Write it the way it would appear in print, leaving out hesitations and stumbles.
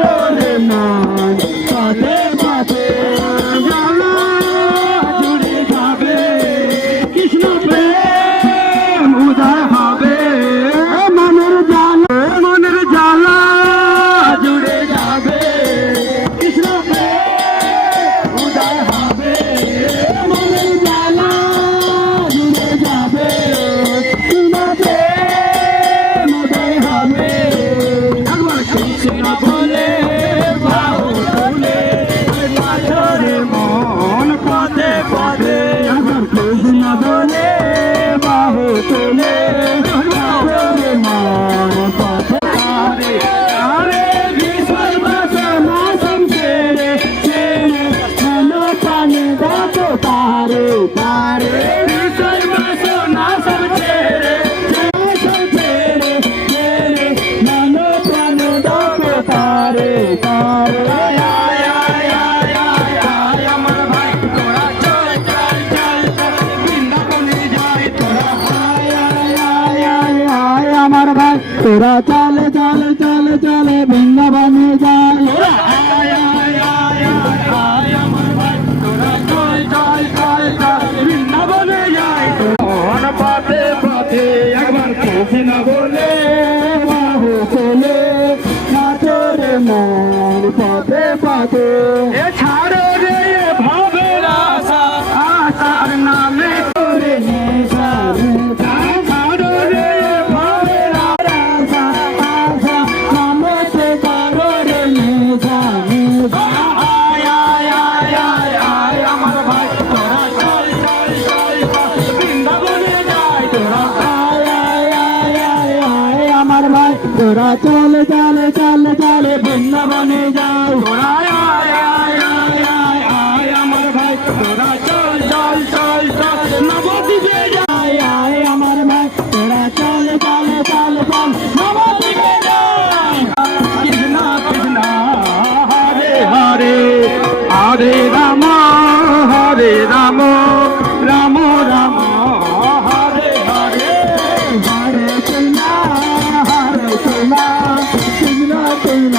তোরে মন পথে পথে জ্বালা জুড়ে যাবে কৃষ্ণ প্রেম উদয় হবে মনের জ্বালা জুড়ে যাবে কৃষ্ণ প্রেম উদয় হবে মনের জ্বালা জুড়ে যাবে কৃষ্ণ প্রেম উদয় হবে একবার কৃষ্ণ বলে বাহু তুলে পাথরে মন পথে পথে একবার কৃষ্ণ বলে বাহু তুলে পাথরে মন পথে পথে আরে বিশ্ববাস মৌসুম ছেড়ে ছেড়ে মনো পানে দেখো তারে তারে বিশ্ববাস না সব ছেড়ে ছেড়ে ছেড়ে মনো প্রাণ দেখো তারে তারে আমার ভাই তোরা চল চল চল বৃন্দাবনে যাই তোরা আমার ভাই তোরা চলে চলে চলে চলে বৃন্দাবনে যাই আমার ভাই তোরা চল চল চল চল বৃন্দাবনে যাই মন পথে পথে একবার কৃষ্ণ বলে বাহু তোলে নাচরে মন পথে পথে এ ছাড়ো রে ভবের আশা আশার নামে তোরে নেশা ছাড়ো রে ভবের আশা আশা নামে করো রে নেশা আমার ভাই তোরা চল চল চল বৃন্দাবনে যাই তোরা আমার ভাই তোরা চলে চলে চলে চলে বৃন্দাবনে যাও তোরা আমার ভাই তোরা চল চল চল চল নবদ্বীপে যাই আমার ভাই তোরা চলে চলে চলে চল নবদ্বীপে যাই কৃষ্ণ কৃষ্ণ হরে হরে হরে রাম রাম রাম হরে হরে হরে কৃষ্ণ কৃষ্ণ কৃষ্ণ